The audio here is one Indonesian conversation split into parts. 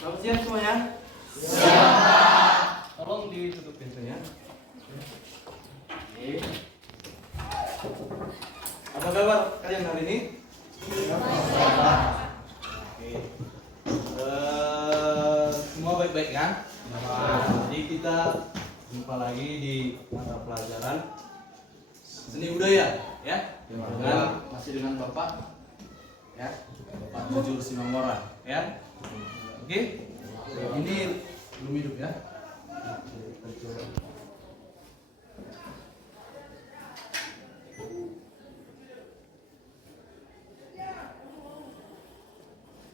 Selamat siang semuanya. Siang, Pak. Tolong ditutup pintunya. Oke. Apa kabar kalian hari ini? Siang, Pak. Oke. Semua baik-baik kan? Jadi kita jumpa lagi di mata pelajaran seni budaya, ya? Masih dengan Bapak, ya? Bapak Jujur Simangora, ya? Oke? Ini belum hidup ya?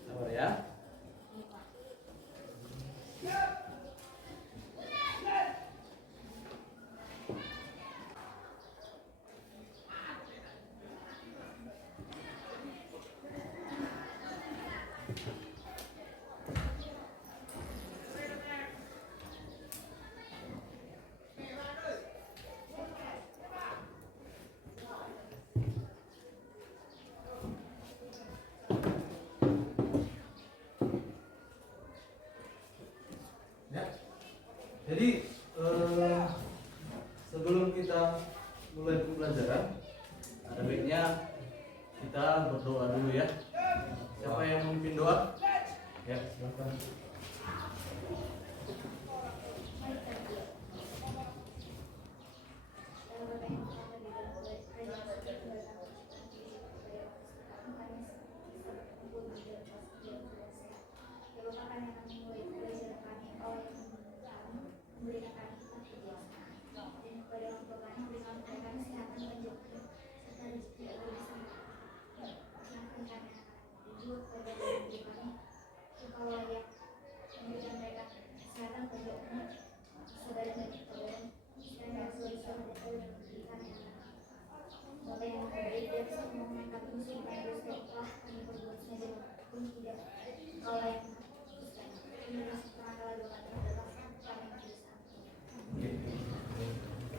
Sabar ya. Ya. Jadi sebelum kita mulai pembelajaran, ada baiknya kita berdoa dulu ya. Siapa yang memimpin doa? Ya, silakan.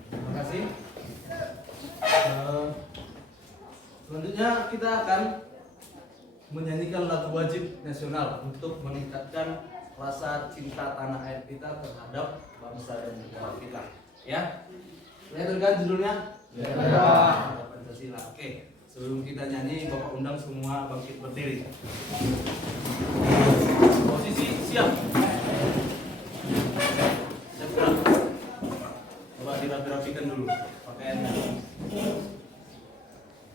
Terima kasih. Selanjutnya kita akan menyanyikan lagu wajib nasional untuk meningkatkan rasa cinta tanah air kita terhadap bangsa dan negara kita. Ya, saya dengar judulnya. Pancasila. Oke, sebelum kita nyanyi, Bapak undang semua bangkit berdiri. Posisi siap. Siap gerak. Coba dirapi-rapikan dulu pakaiannya.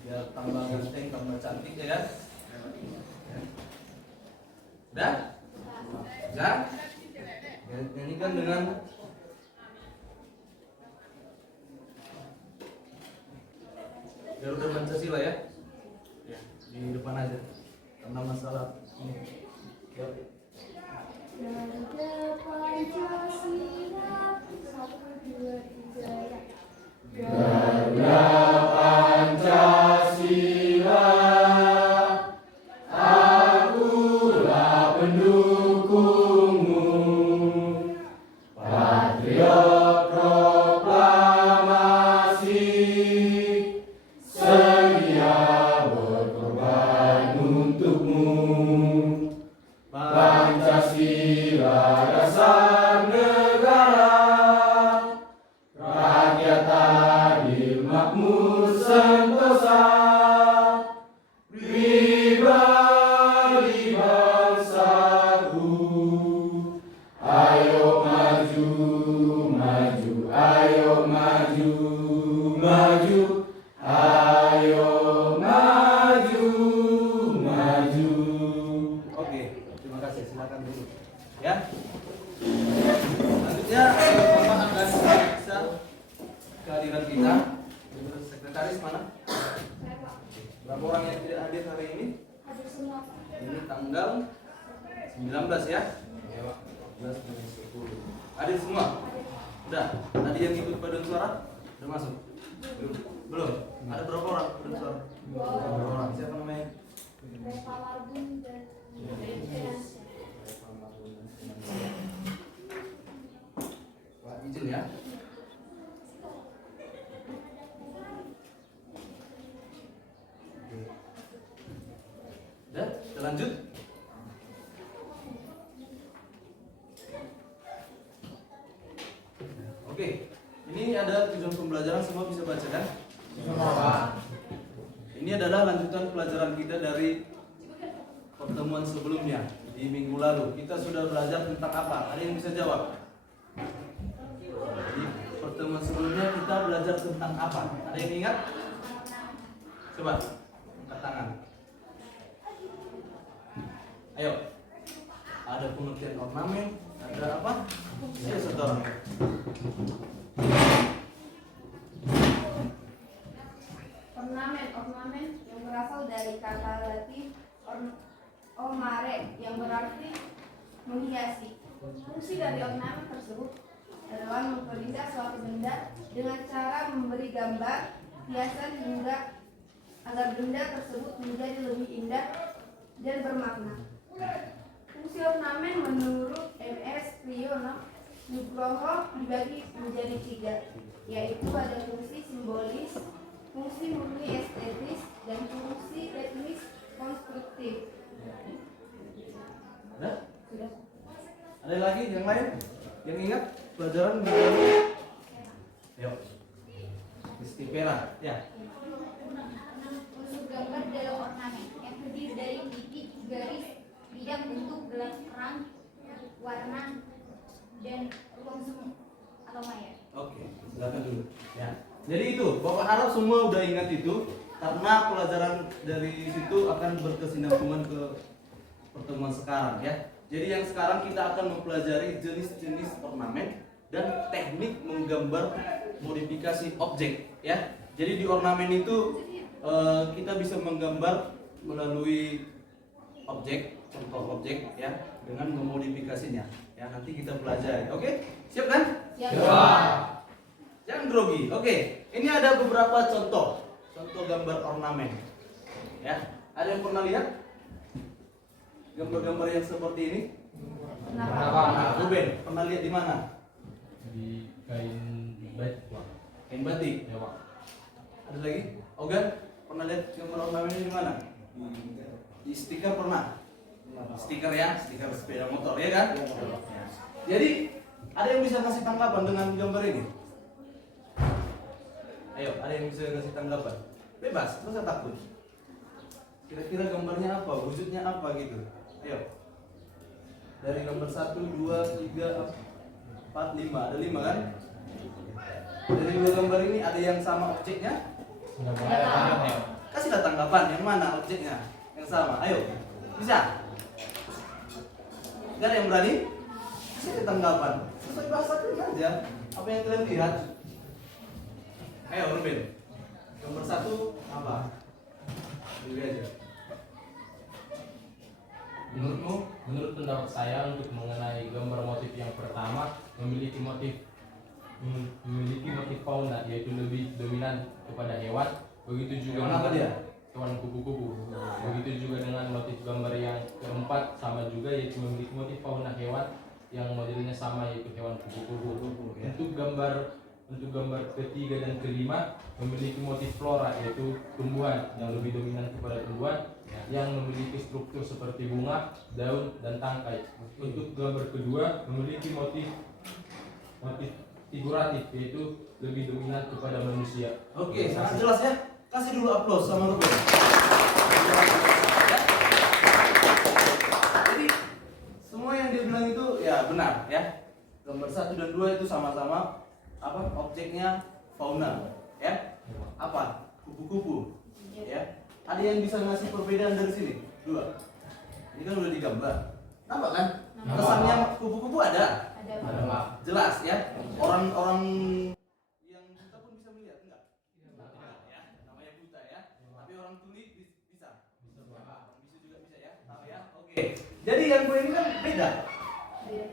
Biar tambah ganteng, tambah cantik ya kan? Udah? Udah? Nyanyikan dengan Garuda Pancasila ya? Ya, di depan aja. Karena masalah ini. Yuk. Garuda Pancasila, 1, 2, 3 ya. Garuda Pancasila, akulah pendukungmu, patriot proklamasi, sedia berkorban untukmu. Pancasila dasar negara, rakyat adil makmur sentosa, pribadi bangsaku. Ayo maju, maju, ayo maju, maju, ayo maju, maju. Oke, terima kasih. Silakan duduk. Ya. Selanjutnya Bapak akan memeriksa kehadiran kita. Sekretaris mana? Berapa orang yang tidak hadir hari ini? Hadir semua, Pak. Ini tanggal 19 ya? 14 dan 10. Hadir semua? Udah. Tadi yang ikut paduan suara? Udah masuk? Belum. Belum. Ada berapa orang paduan suara? 2 orang. Siapa namanya? Reva Larbun dan Finansial. Pak izin ya. Udah, kita lanjut. ada tujuan pembelajaran semua bisa baca kan? Ini adalah lanjutan pelajaran kita dari pertemuan sebelumnya di minggu lalu. Kita sudah belajar tentang apa? Ada yang bisa jawab? Di pertemuan sebelumnya kita belajar tentang apa? Ada yang ingat? Coba angkat tangan. Ayo. Ada pengertian ornamen, ada apa? Ya, satu orang. Ornamen yang berasal dari kata Latin omare yang berarti menghiasi. Fungsi dari ornamen tersebut adalah memperindah suatu benda dengan cara memberi gambar hiasan hingga agar benda tersebut menjadi lebih indah dan bermakna. Fungsi ornamen menurut MS Priyono Nugroho dibagi menjadi 3, yaitu ada fungsi simbolis, fungsi murni estetis, dan fungsi teknis konstruktif. Ada? Sudah. Ada lagi yang lain? Yang ingat pelajaran minggu? Ayo. Istipera, ya. Unsur gambar dalam ornamen yang terdiri dari titik, garis, bidang, bentuk, gelas terang, warna, dan ruang semu atau maya. Oke, silakan dulu. Ya. Jadi itu, Bapak harap semua udah ingat itu karena pelajaran dari situ akan berkesinambungan ke pertemuan sekarang ya. Jadi yang sekarang kita akan mempelajari jenis-jenis ornamen dan teknik menggambar modifikasi objek ya. Jadi di ornamen itu kita bisa menggambar melalui objek, contoh objek ya, dengan memodifikasinya. Ya, nanti kita pelajari. Oke? Siap kan? Siap. Jangan grogi. Oke, ini ada beberapa contoh gambar ornamen. Ya, ada yang pernah lihat gambar-gambar yang seperti ini? Nah, Ruben, pernah lihat di mana? Di kain batik, Pak. Kain batik. Ya, Pak. Ada lagi? Ogan, pernah lihat gambar ornamen ini di mana? Di stiker pernah? Stiker ya, stiker sepeda motor ya kan? Ya. Jadi, ada yang bisa ngasih tanggapan dengan gambar ini? Ayo, ada yang bisa ngasih tanggapan? Bebas, nggak usah takut. Kira-kira gambarnya apa? Wujudnya apa gitu? Ayo. Dari nomor 1, 2, 3, 4, 5. Ada 5 kan? Dari 2 gambar ini ada yang sama objeknya? Enggak, Pak. Enggak. Kasihlah tanggapan yang mana objeknya yang sama. Ayo. Bisa? Gak ada yang berani? Kasih tanggapan. Sesuai bahasa kalian aja. Apa yang kalian lihat? Ayo, Ruben. Nomor 1 apa? Pilih aja. Menurutmu? Menurut pendapat saya untuk mengenai gambar motif yang pertama memiliki motif fauna, yaitu lebih dominan kepada hewan. Begitu juga Hewan apa dia? hewan kupu-kupu. Begitu juga dengan motif gambar yang keempat sama juga, yaitu memiliki motif fauna hewan yang modelnya sama, yaitu hewan kupu-kupu. Ya. Untuk gambar ketiga dan kelima memiliki motif flora, yaitu tumbuhan yang lebih dominan kepada tumbuhan yang memiliki struktur seperti bunga, daun, dan tangkai. Untuk gambar kedua memiliki motif figuratif, yaitu lebih dominan kepada manusia. Oke, sangat jelas ya. Kasih dulu aplaus sama Ruben. Jadi semua yang dia bilang itu ya benar ya. Gambar 1 dan 2 itu sama-sama apa? Objeknya fauna, ya. Apa? Kupu-kupu. Ya. Ada yang bisa ngasih perbedaan dari sini? 2. Ini kan udah digambar. Nampak kan? Kesannya kupu-kupu ada. Ada. Ada, Pak. Jelas ya. Orang-orang yang buta pun bisa melihat enggak? Ya, namanya buta ya. Tapi orang tuli bisa. Orang bisu juga bisa ya. Tahu ya? Oke. Jadi yang gue ini kan beda.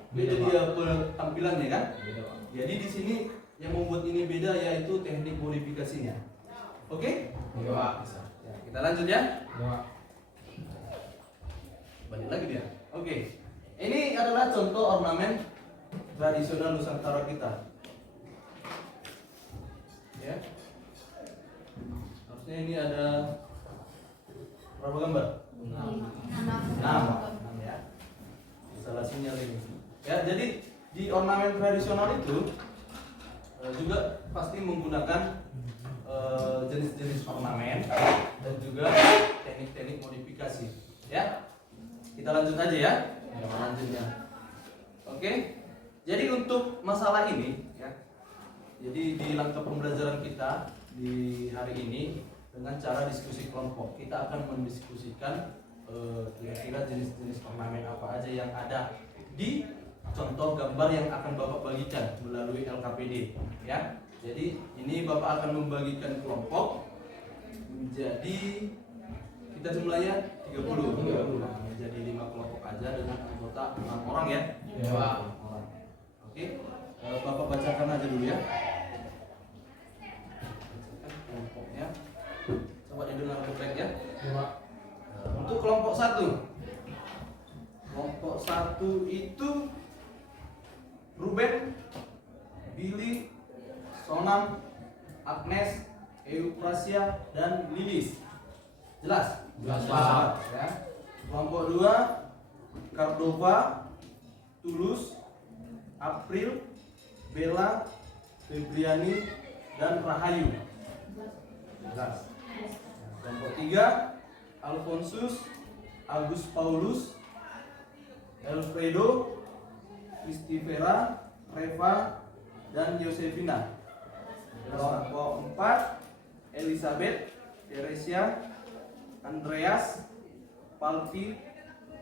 Beda dia tampilannya kan? Beda, Pak. Jadi di sini yang membuat ini beda yaitu teknik modifikasinya. Oke? Iya, Pak. Bisa. Ya, kita lanjut ya. Iya, Pak. Balik lagi dia. Oke. Ini adalah contoh ornamen tradisional Nusantara kita. Ya. Harusnya ini ada berapa gambar? 6 ya. Instalasinya ini. Ya, jadi di ornamen tradisional itu juga pasti menggunakan jenis-jenis ornamen dan juga teknik-teknik modifikasi. Ya, kita lanjut aja ya. Lanjutnya. Oke. Jadi untuk masalah ini, ya. Jadi di langkah pembelajaran kita di hari ini dengan cara diskusi kelompok, kita akan mendiskusikan kira-kira jenis-jenis ornamen apa aja yang ada di contoh gambar yang akan Bapak bagikan melalui LKPD, ya. Jadi ini Bapak akan membagikan kelompok menjadi, kita jumlahnya 30. Jadi 5 kelompok aja dengan anggota 6 orang ya. 6 orang. Oke. Bapak bacakan aja dulu ya. Kelompoknya. Coba didengar baik ya. Untuk kelompok 1. Kelompok 1 itu Ruben, Billy, Sonam, Agnes, Euprasia, dan Lilis. Jelas? Jelas, Pak. Ya. Kelompok 2 Cardova, Tulus, April, Bella, Febriani, dan Rahayu. Jelas. Kelompok 3 Alfonsus, Agus Paulus, Alfredo, Christivera, Reva, dan Yosefina. Kelompok 4 Elizabeth, Teresia, Andreas, Palvi,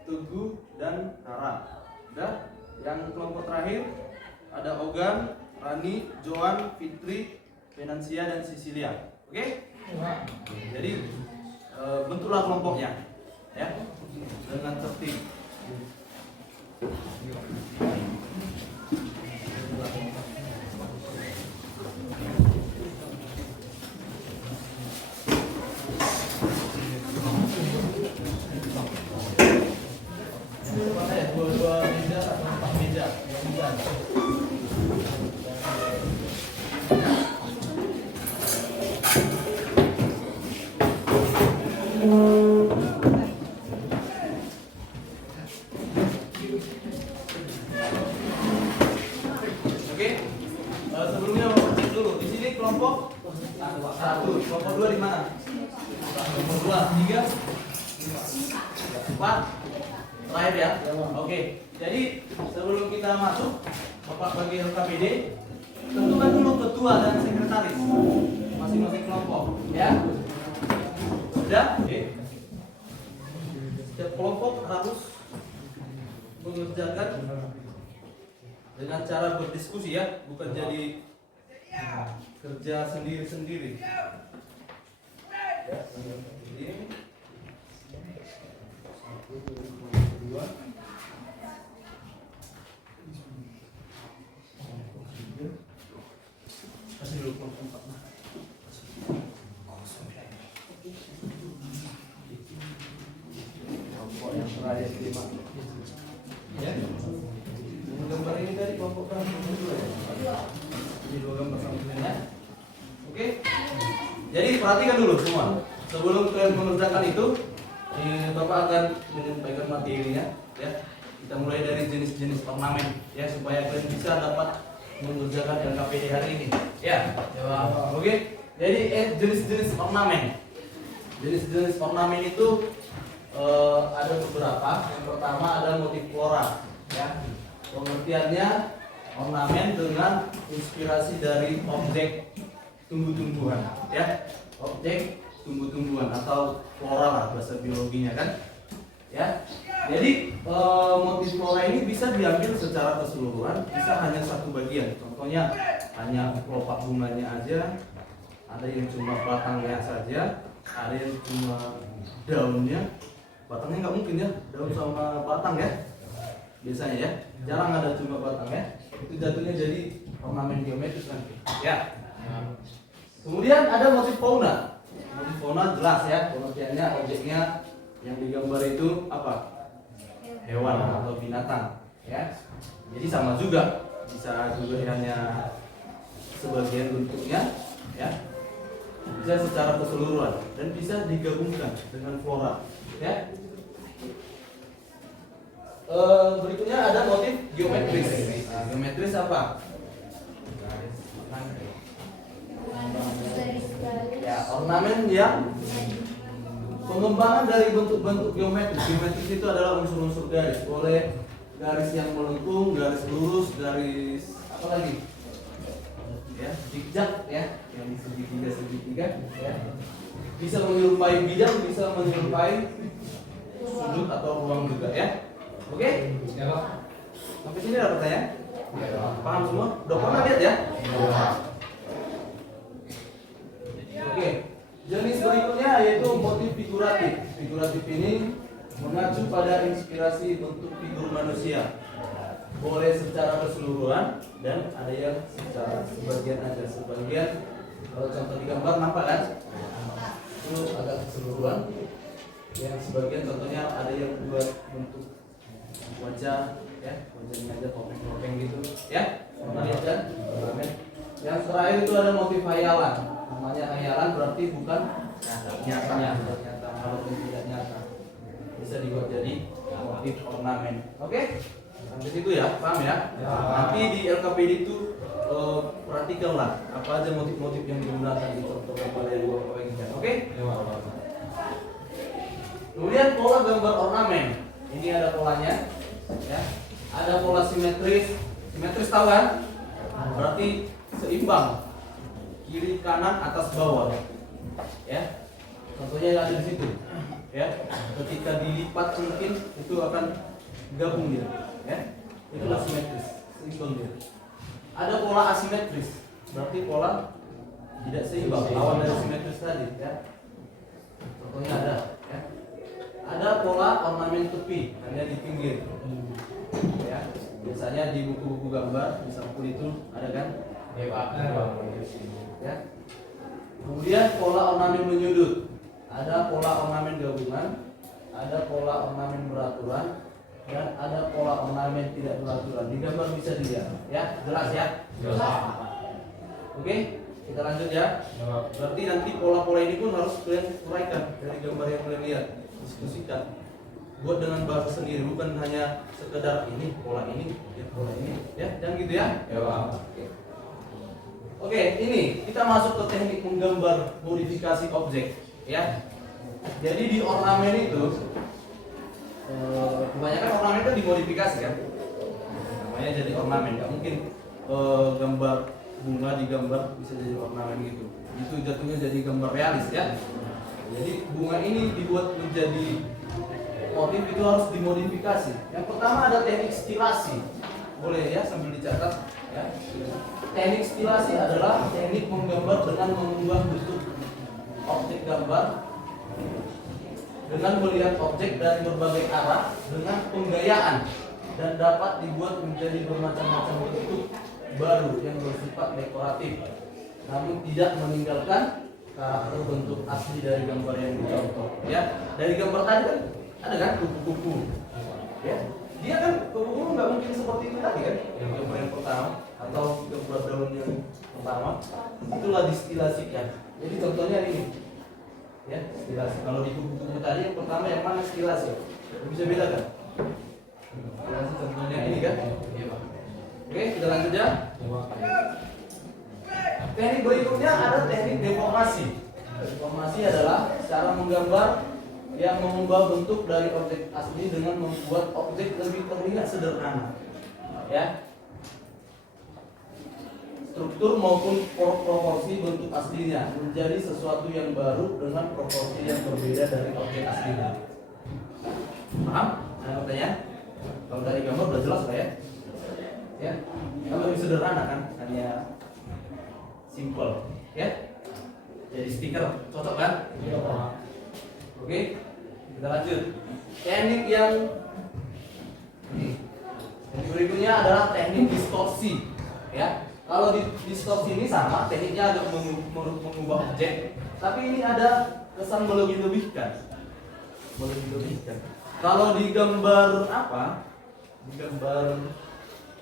Teguh, dan Hara. Udah. Yang kelompok terakhir ada Ogan, Rani, Joan, Fitri, Venansia, dan Cecilia. Oke? Jadi bentuklah kelompoknya, ya, dengan tertib. Dua meja atau 4 meja. Oke. Sebelumnya Bapak cek dulu. Di sini kelompok 1, kelompok 2 di mana? Kelompok 2, 3, 4. Terakhir ya. Oke. Jadi sebelum kita masuk, Bapak bagi LKPD, tentukan dulu ketua dan sekretaris masing-masing kelompok, ya. Sudah? Oke. Setiap kelompok harus mengerjakan dengan cara berdiskusi ya, bukan jadi kerja sendiri-sendiri. Ya, ini. 1, 2, 3. Kasih dulu kelompok 4. Kelompok yang terakhir 5. Ya. Gambar ini dari kelompok berapa? 2 ya? Ini 2 gambar sama ya. Oke. Jadi perhatikan dulu semua. Sebelum kalian mengerjakan itu, Bapak akan menyampaikan materinya, ya. Kita mulai dari jenis-jenis ornamen, ya, supaya kalian bisa dapat mengerjakan LKPD hari ini, ya. Oke. Jadi jenis-jenis ornamen. Jenis-jenis ornamen itu ada beberapa. Yang pertama ada motif flora, ya. Pengertiannya ornamen dengan inspirasi dari objek tumbuh-tumbuhan, ya. Objek tumbuh-tumbuhan atau flora lah bahasa biologinya kan, ya. Jadi motif flora ini bisa diambil secara keseluruhan, bisa hanya satu bagian. Contohnya hanya kelopak bunganya aja, ada yang cuma batangnya saja, ada yang cuma daunnya. Batangnya nggak mungkin ya, daun sama batang ya, biasanya ya. Jarang ada cuma batangnya. Itu jatuhnya jadi ornamen geometris nanti, ya. Kemudian ada motif fauna. Motif fauna jelas ya, pengertiannya objeknya yang digambar itu apa? Hewan atau binatang, ya. Jadi sama juga, bisa juga hanya sebagian bentuknya, ya. Bisa secara keseluruhan dan bisa digabungkan dengan flora, ya. Berikutnya ada motif geometris. Nah, geometris apa? ornamen yang pengembangan dari bentuk-bentuk geometris. Geometris itu adalah unsur-unsur garis. Boleh garis yang melengkung, garis lurus, garis apa lagi? Ya, zigzag ya, yang segitiga ya. Bisa menyerupai bidang, bisa menyerupai sudut atau ruang juga ya. Oke? Ya, Pak. Sampai sini ada pertanyaan? Paham semua? Udah pernah lihat ya? Oke. Jenis berikutnya yaitu motif figuratif. Figuratif ini mengacu pada inspirasi bentuk figur manusia. Boleh secara keseluruhan dan ada yang secara sebagian aja. Sebagian kalau contoh di gambar nampak kan? Itu agak keseluruhan. Yang sebagian contohnya ada yang buat bentuk wajah ya, wajahnya aja topeng-topeng gitu ya. Pernah lihat kan? Yang terakhir itu ada motif hayalan. Namanya hayalan berarti bukan nyata, walaupun tidak nyata. Bisa dibuat jadi motif ornamen. Oke? Sampai situ ya, paham ya? Nanti di LKPD itu perhatikanlah apa aja motif-motif yang digunakan di contoh gambar yang Bapak inginkan. Oke? Kemudian pola gambar ornamen. Ini ada polanya ya. Ada pola simetris. Simetris tahu kan? Berarti seimbang. Kiri, kanan, atas, bawah. Ya. Contohnya yang ada di situ. Ya. Ketika dilipat mungkin itu akan gabung dia, ya. Itulah simetris, seimbang dia. Ada pola asimetris. Berarti pola tidak seimbang, lawan dari simetris tadi, ya. Contohnya ada, ya. Ada pola ornamen tepi, hanya di pinggir. Ya. Biasanya di buku-buku gambar di sampul itu ada kan? Ya. Kemudian pola ornamen menyudut. Ada pola ornamen gabungan, ada pola ornamen beraturan, dan ada pola ornamen tidak beraturan. Di gambar bisa dilihat, ya. Jelas ya? Jelas. Oke, kita lanjut ya. Berarti nanti pola-pola ini pun harus kalian uraikan dari gambar yang kalian lihat. Diskusikan, buat dengan bahasa sendiri, bukan hanya sekedar ini pola ini, ya pola ini, ya, dan gitu ya. Oke, ini kita masuk ke teknik menggambar modifikasi objek, ya. Jadi di ornamen itu, kebanyakan ornamen itu dimodifikasi kan, namanya jadi ornamen. Nggak mungkin gambar bunga digambar bisa jadi ornamen gitu. Itu jatuhnya jadi gambar realis ya. Jadi bunga ini dibuat menjadi motif itu harus dimodifikasi. Yang pertama ada teknik stilasi. Boleh ya sambil dicatat ya. Teknik stilasi adalah teknik menggambar dengan mengubah bentuk objek gambar dengan melihat objek dari berbagai arah dengan penggayaan dan dapat dibuat menjadi bermacam-macam bentuk baru yang bersifat dekoratif, namun tidak meninggalkan karakter bentuk asli dari gambar yang dicontoh. Ya, dari gambar tadi kan ada kan kupu-kupu. Ya, dia kan kupu-kupu nggak mungkin seperti itu tadi kan, yang gambar yang pertama atau gambar daun yang pertama. Itulah distilasikan. Jadi contohnya ini, ya stilasi. Kalau di kupu-kupu tadi yang pertama yang mana stilasi? Bisa bedakan. Stilasi contohnya ini kan. Oke, kita lanjut ya. Teknik berikutnya ada teknik deformasi. Deformasi adalah cara menggambar yang mengubah bentuk dari objek asli dengan membuat objek lebih terlihat sederhana. Ya. Struktur maupun proporsi bentuk aslinya menjadi sesuatu yang baru dengan proporsi yang berbeda dari objek aslinya. Paham? Ada pertanyaan? Kalau dari gambar udah jelas lah ya. Ya, kan lebih sederhana kan, hanya simple, ya. Jadi stiker cocok kan? Iya. Oke, kita lanjut. Teknik yang berikutnya adalah teknik distorsi, ya. Kalau di distorsi ini sama, tekniknya agak mengubah objek, tapi ini ada kesan melebih-lebihkan. Melebih-lebihkan. Kalau di gambar apa? Di gambar,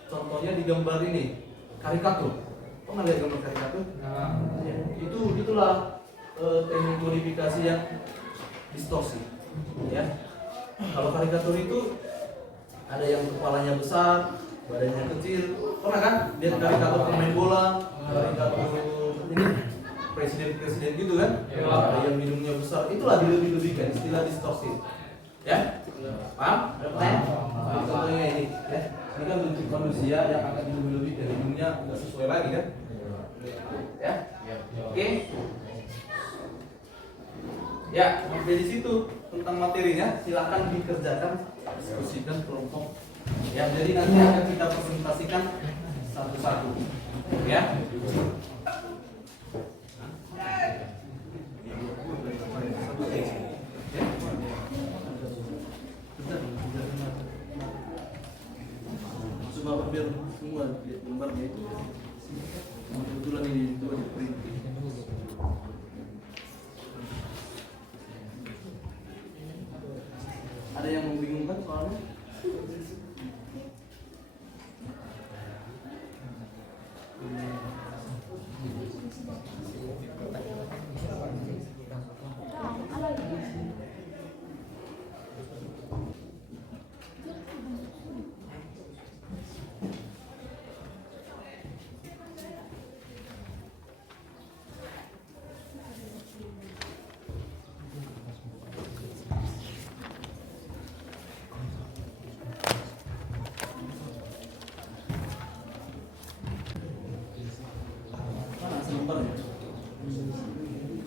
contohnya di gambar ini karikatur. Pernah lihat gambar karikatur? Nah, ya. Itulah teknik modifikasi yang distorsi. Ya. Kalau karikatur itu ada yang kepalanya besar, badannya kecil. Pernah kan lihat karikatur pemain bola, karikatur ini presiden gitu kan, yang minumnya besar, itulah dilebih-lebihkan, istilah distorsi. Ya, paham? Contohnya ini, ya. Ini kan bentuk manusia yang akan dilebih-lebihkan, minumnya nggak sesuai lagi kan? Ya, oke. Ya, sampai di situ tentang materinya, silakan dikerjakan, diskusikan kelompok. Ya, jadi nanti akan kita presentasikan satu-satu. Ya. Bapak biar semua lihat gambarnya itu. Kebetulan ini itu di print. Ada yang membingungkan soalnya?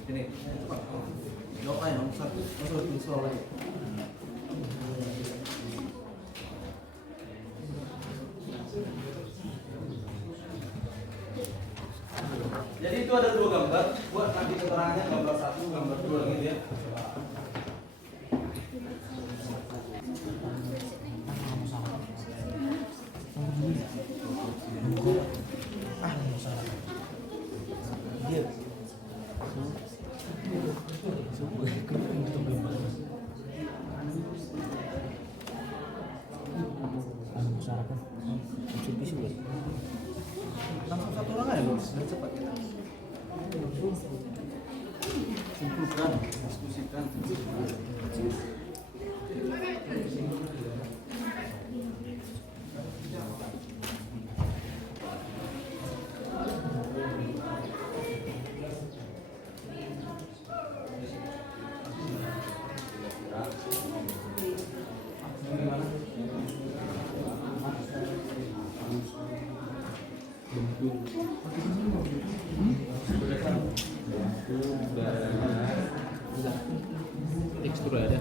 Ini cepat. Jawab aja nomor 1. Masuk soal lagi. Jadi itu ada 2 gambar. Buat nanti keterangannya gambar 1, gambar 2 gitu ya. Langsung 1 orang aja bos, biar cepat kita. Simpulkan, diskusikan. Tekstur ada.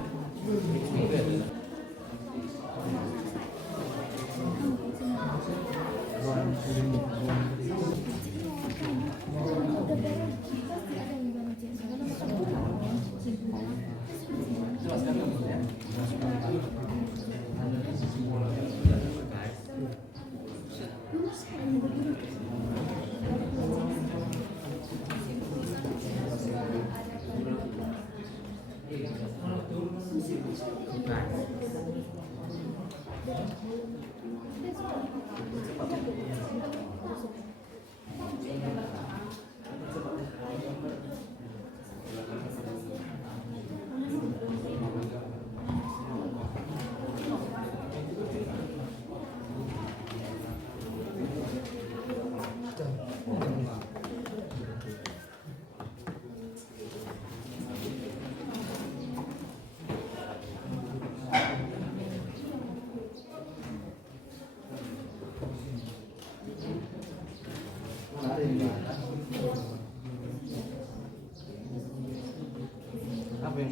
Apa yang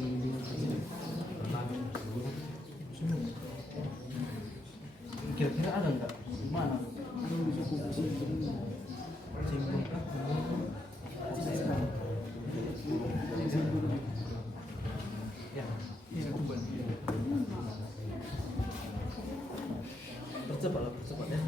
kira-kira ada nggak? Mana? Percepat ya.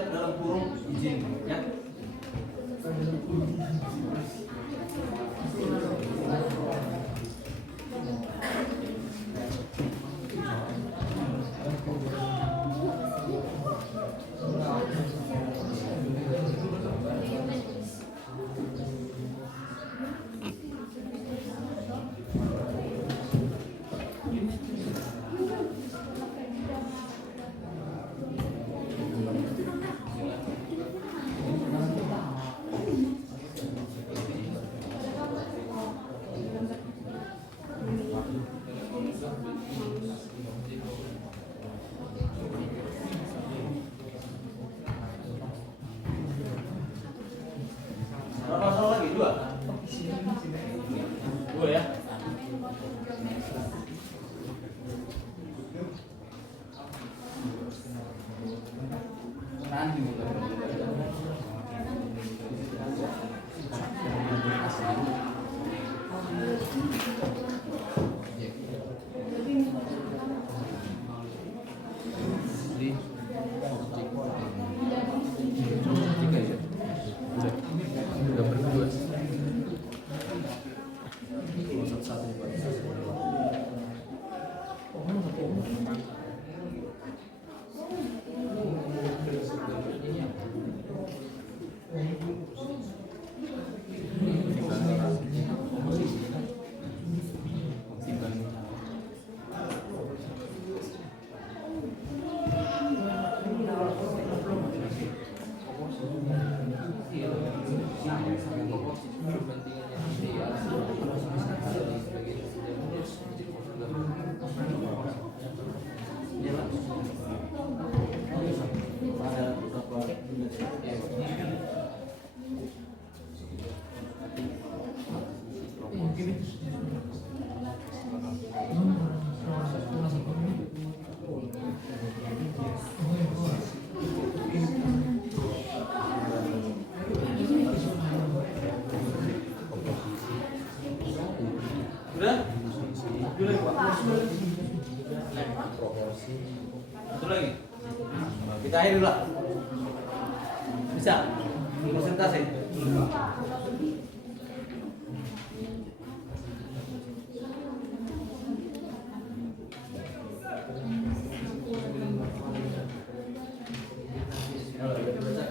siap dalam kurung izin ya. Berapa masalah lagi? Dua? Dua ya? Nanti Udah? Satu lagi. Kita akhiri lah. Bisa? Presentasi.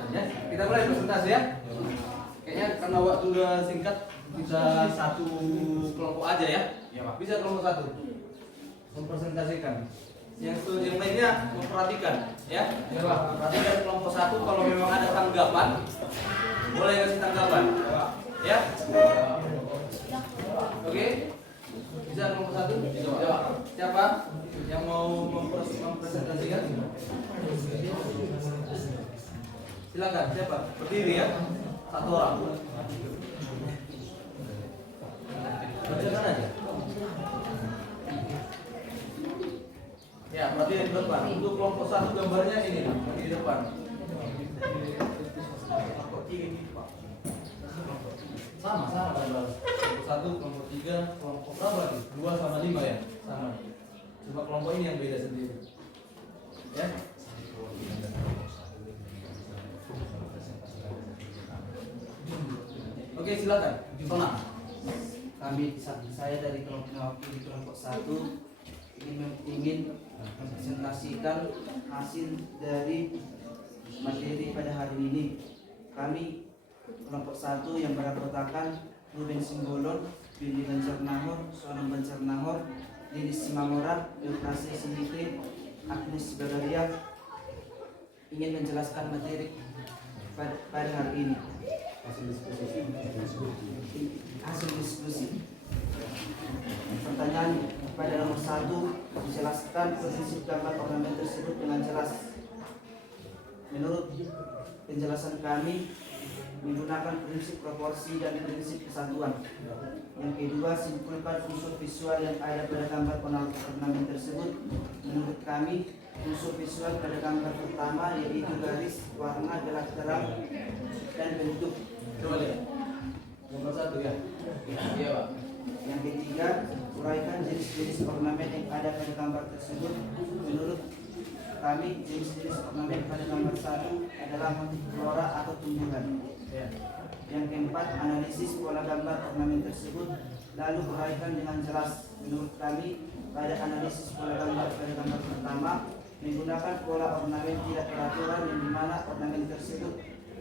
Ya, kita mulai presentasi ya. Kayaknya karena waktu udah singkat, kita satu kelompok aja ya. Ya Pak. Bisa kelompok satu mempresentasikan. Yang lainnya memperhatikan ya. Ya Pak. Perhatikan kelompok satu, kalau memang ada tanggapan boleh kasih tanggapan. Ya. Oke. Bisa kelompok satu? Ya Pak. Siapa yang mau mempresentasikan? Silakan. Siapa? Berdiri ya. Satu orang. Bacakan aja. Ya, berarti di depan. Untuk kelompok satu gambarnya ini, di depan. Sama gambar. Kelompok satu, kelompok tiga, kelompok berapa lagi? 2 sama 5 ya, sama. Cuma kelompok ini yang beda sendiri. Ya. Oke, silakan. Sona. Saya dari kelompok 1 ingin mempresentasikan hasil dari materi pada hari ini. Kami kelompok 1 yang beranggotakan Ruben Simbolon, Billy Banjarnahor, Sonam Banjarnahor, Lilis Simangorat, Eukase Sinite, Agnes Bagaria ingin menjelaskan materi pada hari ini. Hasil diskusi. Pertanyaan pada nomor 1, dijelaskan prinsip gambar ornamen tersebut dengan jelas. Menurut penjelasan kami, menggunakan prinsip proporsi dan prinsip kesatuan. Yang kedua, simpulkan unsur visual yang ada pada gambar ornamen tersebut. Menurut kami, unsur visual pada gambar pertama yaitu garis, warna, gelap terang, dan bentuk. Coba lihat. Nomor 1 ya. Iya Pak. Yang ketiga, uraikan jenis-jenis ornamen yang ada pada gambar tersebut. Menurut kami, jenis-jenis ornamen pada gambar 1 adalah motif flora atau tumbuhan. Ya. Yang keempat, analisis pola gambar ornamen tersebut lalu uraikan dengan jelas. Menurut kami, pada analisis pola gambar pada gambar pertama menggunakan pola ornamen tidak beraturan yang dimana ornamen tersebut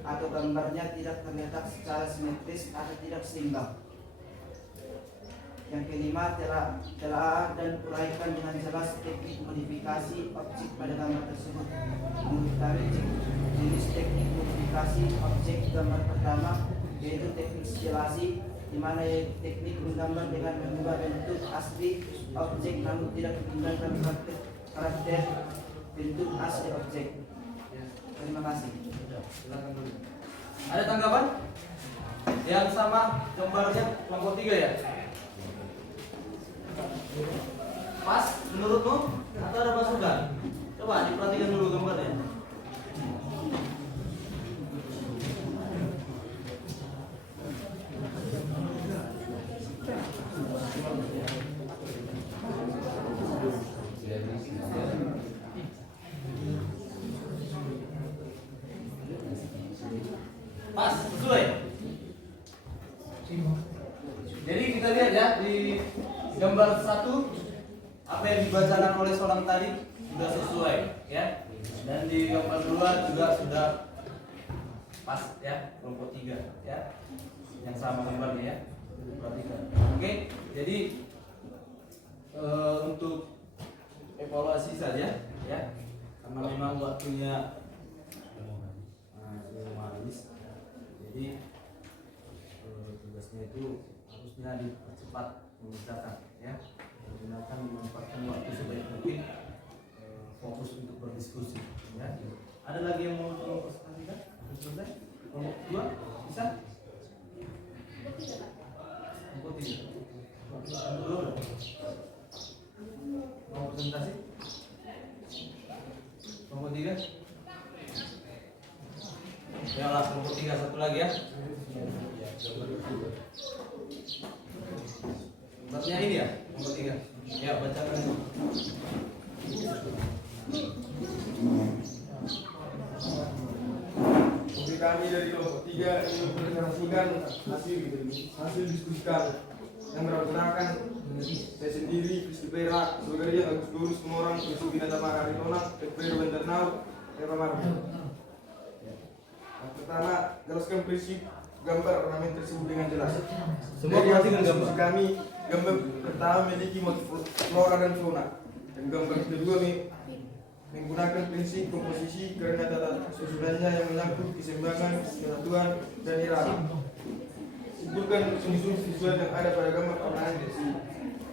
atau gambarnya tidak terletak secara simetris atau tidak seimbang. Yang kelima, telah dan uraikan dengan jelas teknik modifikasi objek pada gambar tersebut. Menurut kami, jenis teknik modifikasi objek gambar pertama yaitu teknik stilasi, di mana teknik menggambar dengan mengubah bentuk asli objek namun tidak meninggalkan karakter bentuk asli objek. Terima kasih. Silakan dulu. Ada tanggapan? Yang sama gambarnya kelompok 3 ya? Pas menurutmu atau ada masukan? Coba diperhatikan dulu gambarnya. Pas, sesuai. Jadi kita lihat ya di gambar 1 apa yang dibacakan oleh seorang tadi sudah sesuai ya. Dan di gambar 2 juga sudah pas ya, kelompok 3 ya. Yang sama gambarnya ya. Perhatikan. Oke, jadi untuk evaluasi saja ya. Karena memang waktunya habis. Jadi tugasnya itu harusnya dipercepat mengerjakan ya, menggunakan memanfaatkan waktu sebaik mungkin, fokus untuk berdiskusi ya. Ada lagi yang mau presentasikan? Selesai? Kelompok 2 bisa? Kelompok 3 dulu mau presentasi? Kelompok 3? Ya lah, kelompok 3 satu lagi ya. Tempatnya ini ya, kelompok 3. Ya, bacakan dulu. Oke, kami dari kelompok 3 ingin mempresentasikan hasil diskusikan yang berdasarkan saya sendiri, Kristi Perak, Saudara Agus Guru Semorang, Kristi Binatama Aritonang, FPR Benternau, Eva Marbi. Yang pertama, jelaskan prinsip gambar ornamen tersebut dengan jelas. Semua Dari hasil perhatikan gambar. diskusi kami, gambar pertama memiliki motif flora dan fauna, dan gambar kedua menggunakan prinsip komposisi karena tata susunannya yang menyangkut keseimbangan, kesatuan, dan irama. Simpulkan unsur visual yang ada pada gambar ornamen tersebut.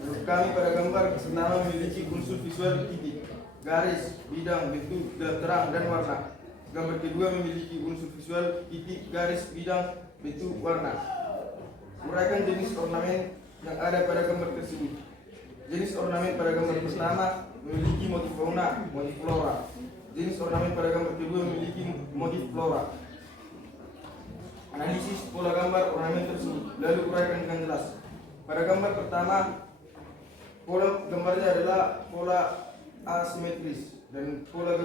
Menurut kami pada gambar pertama memiliki unsur visual titik, garis, bidang, bentuk, terang, dan warna. Gambar kedua memiliki unsur visual titik, garis, bidang, bentuk, warna. Uraikan jenis ornamen yang ada pada gambar tersebut. Jenis ornamen pada gambar pertama memiliki motif fauna, motif flora. Jenis ornamen pada gambar kedua memiliki motif flora. Analisis pola gambar ornamen tersebut, lalu uraikan dengan jelas. Pada gambar pertama, pola gambarnya adalah pola asimetris dan pola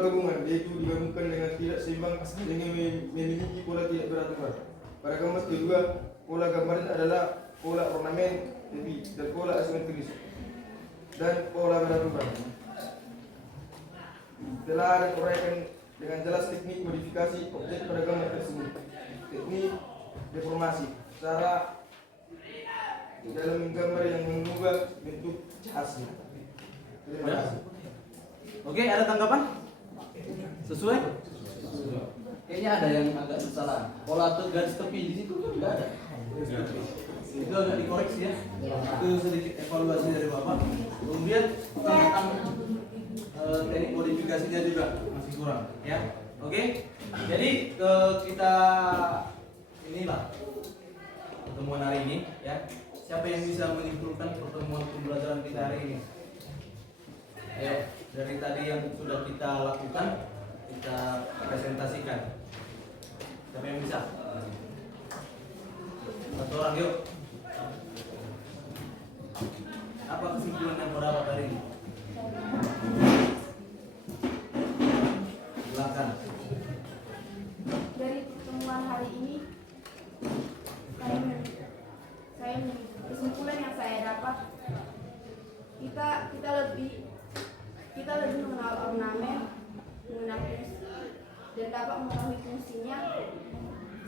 gabungan, yaitu digabungkan dengan tidak seimbang sehingga memiliki pola tidak beraturan. Pada gambar kedua, pola gambarnya adalah pola ornamen dan pola asimetris dan pola beraturan. Telah ada uraikan dengan jelas teknik modifikasi objek pada gambar tersebut. Teknik deformasi, cara dalam menggambar yang mengubah bentuk hasil. Terima kasih. Oke, ada tanggapan? Sesuai? Kayaknya ada yang agak salah. Pola garis tepi di situ kan enggak ada. Itu agak dikoreksi ya. Itu sedikit evaluasi dari Bapak. Kemudian tentang teknik modifikasinya juga masih kurang ya. Oke. Jadi kita inilah pertemuan hari ini ya. Siapa yang bisa menyimpulkan pertemuan pembelajaran kita hari ini? Ayo, dari tadi yang sudah kita lakukan, kita presentasikan. Siapa yang bisa? Satu orang, yuk. Apa kesimpulan yang berdapat hari ini? mengetahui fungsinya,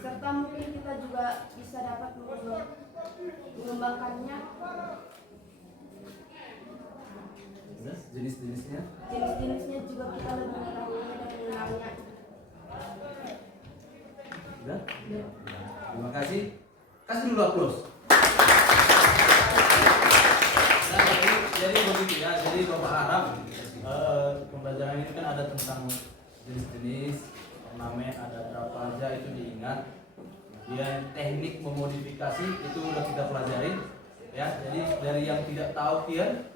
serta mungkin kita juga bisa dapat mengembangkannya. Jenis-jenisnya. Jenis-jenisnya juga kita lebih mengetahuinya dan mengenalnya. Sudah? Terima kasih. Kasih dulu aplaus. Nah, jadi begitu ya. Jadi Bapak harap pembelajaran ini kan ada tentang jenis-jenis ornamen, ada berapa aja itu diingat. Kemudian teknik memodifikasi itu udah kita pelajarin. Ya, jadi dari yang tidak tahu kian,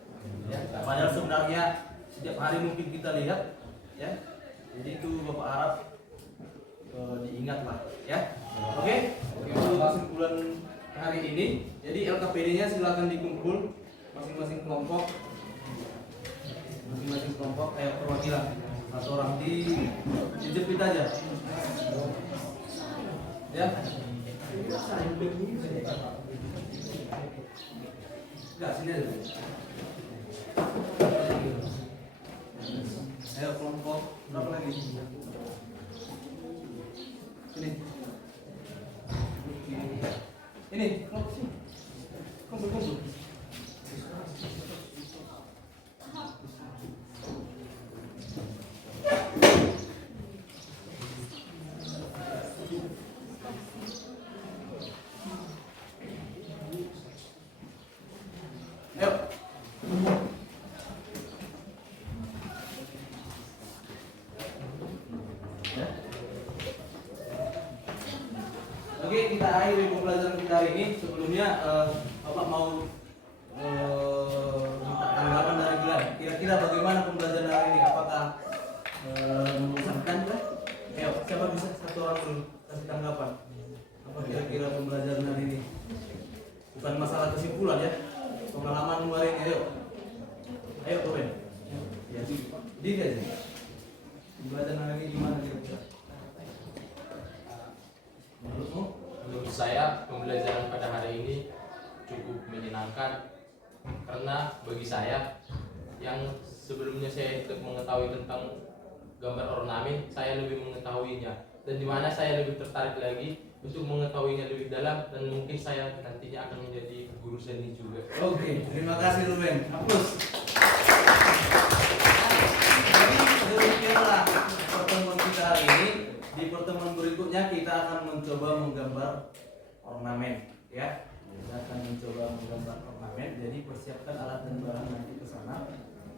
ya, padahal sebenarnya setiap hari mungkin kita lihat, ya. Jadi itu Bapak harap diingat lah, ya. Oke. Untuk kesimpulan hari ini, jadi LKPD-nya silakan dikumpul masing-masing kelompok, perwakilan atau orang dijepit aja, ya. Enggak, sini aja. Ayo kelompok berapa lagi? Ini kelompok sini. Kumpul. Ayo. Ya. Oke, kita akhiri pembelajaran kita hari ini. Sebelumnya Bapak mau minta tanggapan dari Gilang. Kira-kira bagaimana pembelajaran hari ini? Apakah membosankan kah? Ayo, siapa bisa satu orang dulu kasih tanggapan? Apa kira-kira pembelajaran hari ini? Bukan masalah kesimpulan ya. Pengalaman hari ini, ayo Ruben. Ya, di aja. Pembelajaran hari ini gimana kira-kira? Menurutmu? Menurut saya pembelajaran pada hari ini cukup menyenangkan, karena bagi saya yang sebelumnya saya mengetahui tentang gambar ornamen, saya lebih mengetahuinya, dan di mana saya lebih tertarik lagi untuk mengetahuinya lebih dalam, dan mungkin saya nantinya akan menjadi guru seni juga. Oke, terima kasih Ruben. Aplaus. Jadi demikianlah pertemuan kita hari ini. Di pertemuan berikutnya kita akan mencoba menggambar ornamen, ya. Kita akan mencoba menggambar ornamen. Jadi persiapkan alat dan barang nanti ke sana,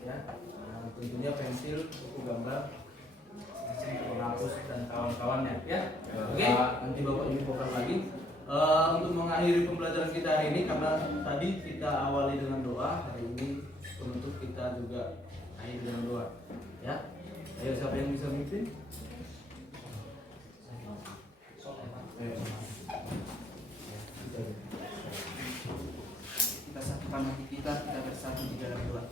ya. Nah, tentunya pensil, buku gambar, penghapus dan kawan-kawannya, ya. Oke, nanti Bapak infokan lagi. Untuk mengakhiri pembelajaran kita hari ini, karena tadi kita awali dengan doa, hari ini penutup kita juga akhiri dengan doa, ya. Ayo, siapa yang bisa memimpin? Kita satukan hati kita bersatu di dalam doa.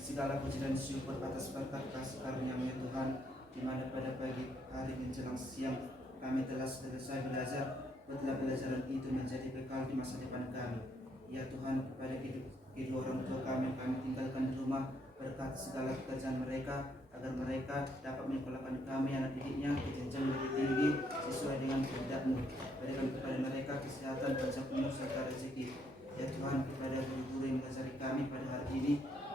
Segala puji dan syukur atas berkat kasih karunia-Nya Tuhan, di mana pada pagi hari menjelang siang kami telah selesai belajar. Buatlah pelajaran itu menjadi bekal di masa depan kami. Ya Tuhan, kepada kedua orang tua kami yang kami tinggalkan di rumah, berkat segala pekerjaan mereka, agar mereka dapat menyekolahkan kami anak didiknya ke jenjang lebih tinggi sesuai dengan kehendak-Mu. Berikan kepada mereka kesehatan, panjang umur serta rezeki. Ya Tuhan, kepada guru-guru yang mengajari kami pada hari ini,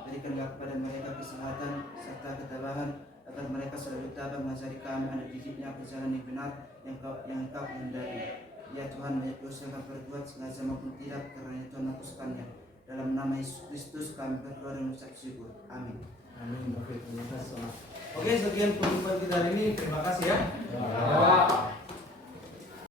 berikanlah kepada mereka kesehatan serta ketabahan, agar mereka selalu tabah mengajari kami anak didiknya berjalan yang benar yang Engkau kehendaki. Ya Tuhan, banyak dosa yang kami perbuat sengaja maupun tidak, karena Tuhan hapuskannya. Dalam nama Yesus Kristus kami berdoa dan mengucap syukur. Amin. Amin. Oke, terima kasih. Oke, sekian perjumpaan kita hari ini. Terima kasih ya.